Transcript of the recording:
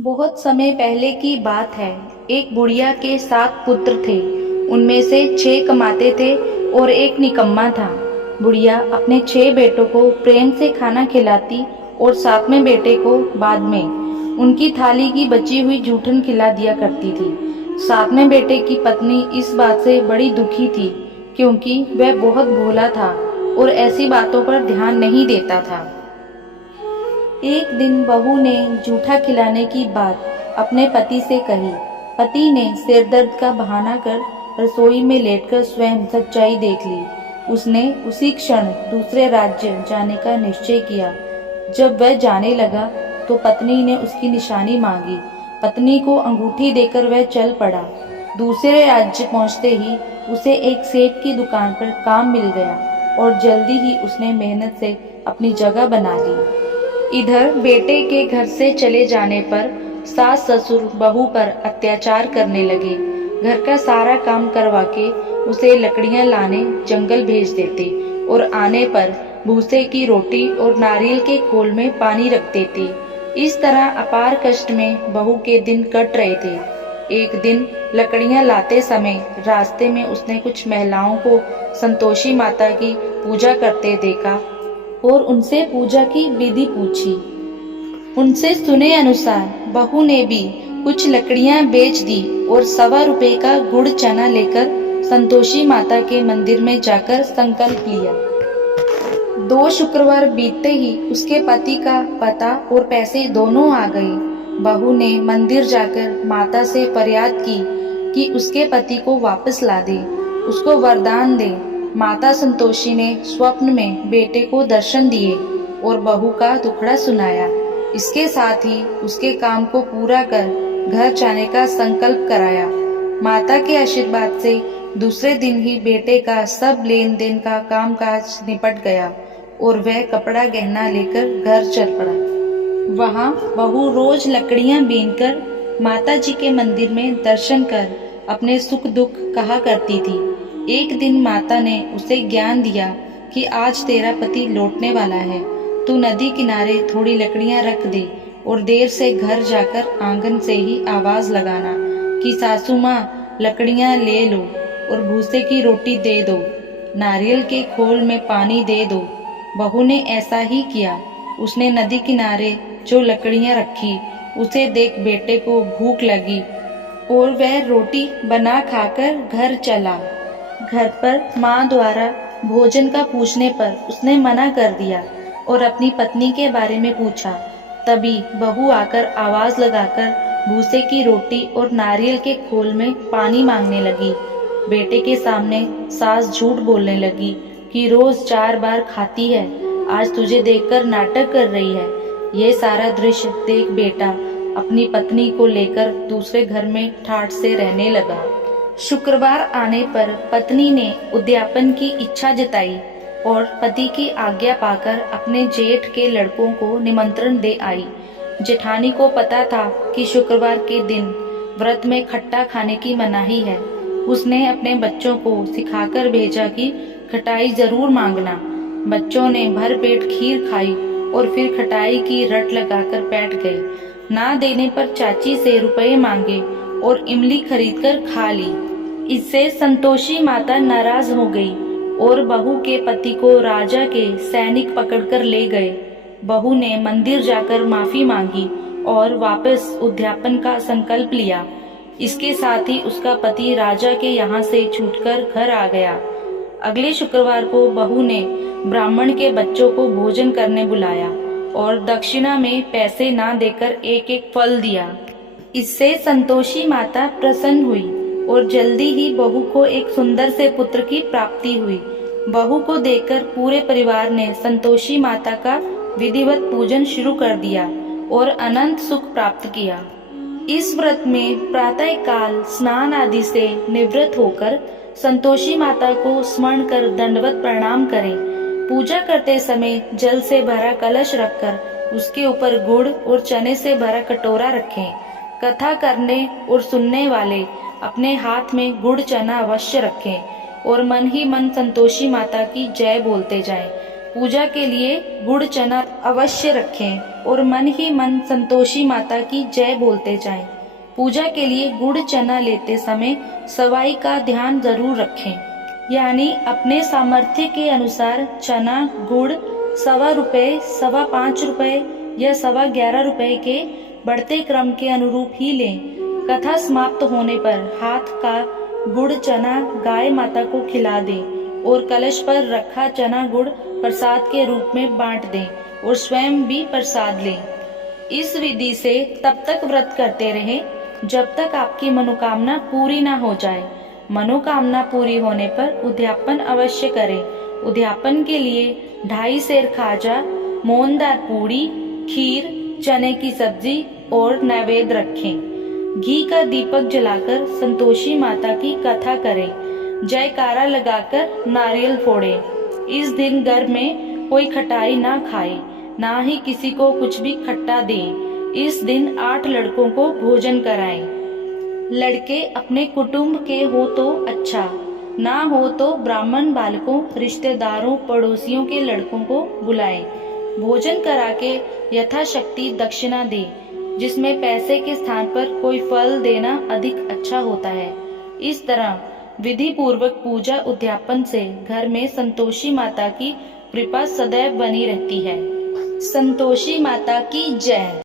बहुत समय पहले की बात है। एक बुढ़िया के 7 पुत्र थे। उनमें से 6 कमाते थे और एक निकम्मा था। बुढ़िया अपने 6 बेटों को प्रेम से खाना खिलाती और 7वें बेटे को बाद में उनकी थाली की बची हुई जूठन खिला दिया करती थी। 7वें बेटे की पत्नी इस बात से बड़ी दुखी थी, क्योंकि वह बहुत भोला था और ऐसी बातों पर ध्यान नहीं देता था। एक दिन बहू ने जूठा खिलाने की बात अपने पति से कही। पति ने सिर दर्द का बहाना कर रसोई में लेटकर स्वयं सच्चाई देख ली। उसने उसी क्षण दूसरे राज्य जाने का निश्चय किया। जब वह जाने लगा तो पत्नी ने उसकी निशानी मांगी। पत्नी को अंगूठी देकर वह चल पड़ा। दूसरे राज्य पहुंचते ही उसे एक सेठ की दुकान पर काम मिल गया और जल्दी ही उसने मेहनत से अपनी जगह बना ली। इधर बेटे के घर से चले जाने पर सास ससुर बहू पर अत्याचार करने लगे। घर का सारा काम करवा के उसे लकड़ियां लाने जंगल भेज देते और आने पर भूसे की रोटी और नारियल के खोल में पानी रख देते। इस तरह अपार कष्ट में बहू के दिन कट रहे थे। एक दिन लकड़ियां लाते समय रास्ते में उसने कुछ महिलाओं को संतोषी माता की पूजा करते देखा और उनसे पूजा की विधि पूछी। उनसे सुने अनुसार बहू ने भी कुछ लकड़ियां बेच दी और 1.25 रुपए का गुड़ चना लेकर संतोषी माता के मंदिर में जाकर संकल्प लिया। 2 शुक्रवार बीतते ही उसके पति का पता और पैसे दोनों आ गए। बहू ने मंदिर जाकर माता से फरियाद की कि उसके पति को वापस ला दे, उसको वरदान दे। माता संतोषी ने स्वप्न में बेटे को दर्शन दिए और बहू का दुखड़ा सुनाया। इसके साथ ही उसके काम को पूरा कर घर जाने का संकल्प कराया। माता के आशीर्वाद से दूसरे दिन ही बेटे का सब लेन देन का कामकाज निपट गया और वह कपड़ा गहना लेकर घर चल पड़ा। वहाँ बहू रोज लकड़ियां बीनकर माता जी के मंदिर में दर्शन कर अपने सुख दुख कहा करती थी। एक दिन माता ने उसे ज्ञान दिया कि आज तेरा पति लौटने वाला है, तू नदी किनारे थोड़ी लकड़ियां रख दे और देर से घर जाकर आंगन से ही आवाज लगाना कि सासू माँ लकड़ियां ले लो और भूसे की रोटी दे दो, नारियल के खोल में पानी दे दो। बहू ने ऐसा ही किया। उसने नदी किनारे जो लकड़ियां रखी, उसे देख बेटे को भूख लगी और वह रोटी बना खाकर घर चला। घर पर माँ द्वारा भोजन का पूछने पर उसने मना कर दिया और अपनी पत्नी के बारे में पूछा। तभी बहू आकर आवाज लगाकर भूसे की रोटी और नारियल के खोल में पानी मांगने लगी। बेटे के सामने सास झूठ बोलने लगी कि रोज 4 बार खाती है, आज तुझे देखकर नाटक कर रही है। ये सारा दृश्य देख बेटा अपनी पत्नी को लेकर दूसरे घर में ठाठ से रहने लगा। शुक्रवार आने पर पत्नी ने उद्यापन की इच्छा जताई और पति की आज्ञा पाकर अपने जेठ के लड़कों को निमंत्रण दे आई। जेठानी को पता था कि शुक्रवार के दिन व्रत में खट्टा खाने की मनाही है। उसने अपने बच्चों को सिखाकर भेजा कि खटाई जरूर मांगना। बच्चों ने भर पेट खीर खाई और फिर खटाई की रट लगाकर बैठ गए। ना देने पर चाची से रुपए मांगे और इमली खरीदकर खा ली। इससे संतोषी माता नाराज हो गई और बहू के पति को राजा के सैनिक पकड़कर ले गए। बहू ने मंदिर जाकर माफी मांगी और वापस उद्यापन का संकल्प लिया। इसके साथ ही उसका पति राजा के यहाँ से छूटकर घर आ गया। अगले शुक्रवार को बहू ने ब्राह्मण के बच्चों को भोजन करने बुलाया और दक्षिणा में पैसे ना देकर एक एक फल दिया। इससे संतोषी माता प्रसन्न हुई और जल्दी ही बहू को एक सुंदर से पुत्र की प्राप्ति हुई। बहू को देखकर पूरे परिवार ने संतोषी माता का विधिवत पूजन शुरू कर दिया और अनंत सुख प्राप्त किया। इस व्रत में प्रातः काल स्नान आदि से निवृत्त होकर संतोषी माता को स्मरण कर दंडवत प्रणाम करें। पूजा करते समय जल से भरा कलश रखकर उसके ऊपर गुड़ और चने से भरा कटोरा रखें। कथा करने और सुनने वाले अपने हाथ में गुड़ चना अवश्य रखें और मन ही मन संतोषी माता की जय बोलते जाएं। पूजा के लिए गुड़ चना अवश्य रखें और मन ही मन संतोषी माता की जय बोलते जाएं। पूजा के लिए गुड़ चना लेते समय सवाई का ध्यान जरूर रखें, यानी अपने सामर्थ्य के अनुसार चना गुड़ ₹1.25, ₹5.25 या ₹11.25 के बढ़ते क्रम के अनुरूप ही लें। कथा समाप्त होने पर हाथ का गुड़ चना गाय माता को खिला दें और कलश पर रखा चना गुड़ प्रसाद के रूप में बांट दें और स्वयं भी प्रसाद लें। इस विधि से तब तक व्रत करते रहें जब तक आपकी मनोकामना पूरी ना हो जाए। मनोकामना पूरी होने पर उद्यापन अवश्य करें। उद्यापन के लिए 2.5 सेर खाजा, मोहनदार पूड़ी, खीर, चने की सब्जी और नैवेद्य रखें। घी का दीपक जलाकर संतोषी माता की कथा करें। जयकारा लगाकर नारियल फोड़ें। इस दिन घर में कोई खटाई ना खाए, ना ही किसी को कुछ भी खट्टा दें। इस दिन 8 लड़कों को भोजन कराएं। लड़के अपने कुटुंब के हो तो अच्छा, ना हो तो ब्राह्मण बालकों, रिश्तेदारों, पड़ोसियों के लड़कों को बुलाएं। भोजन करा के यथाशक्ति दक्षिणा दें, जिसमें पैसे के स्थान पर कोई फल देना अधिक अच्छा होता है। इस तरह विधि पूर्वक पूजा उद्यापन से घर में संतोषी माता की कृपा सदैव बनी रहती है। संतोषी माता की जय।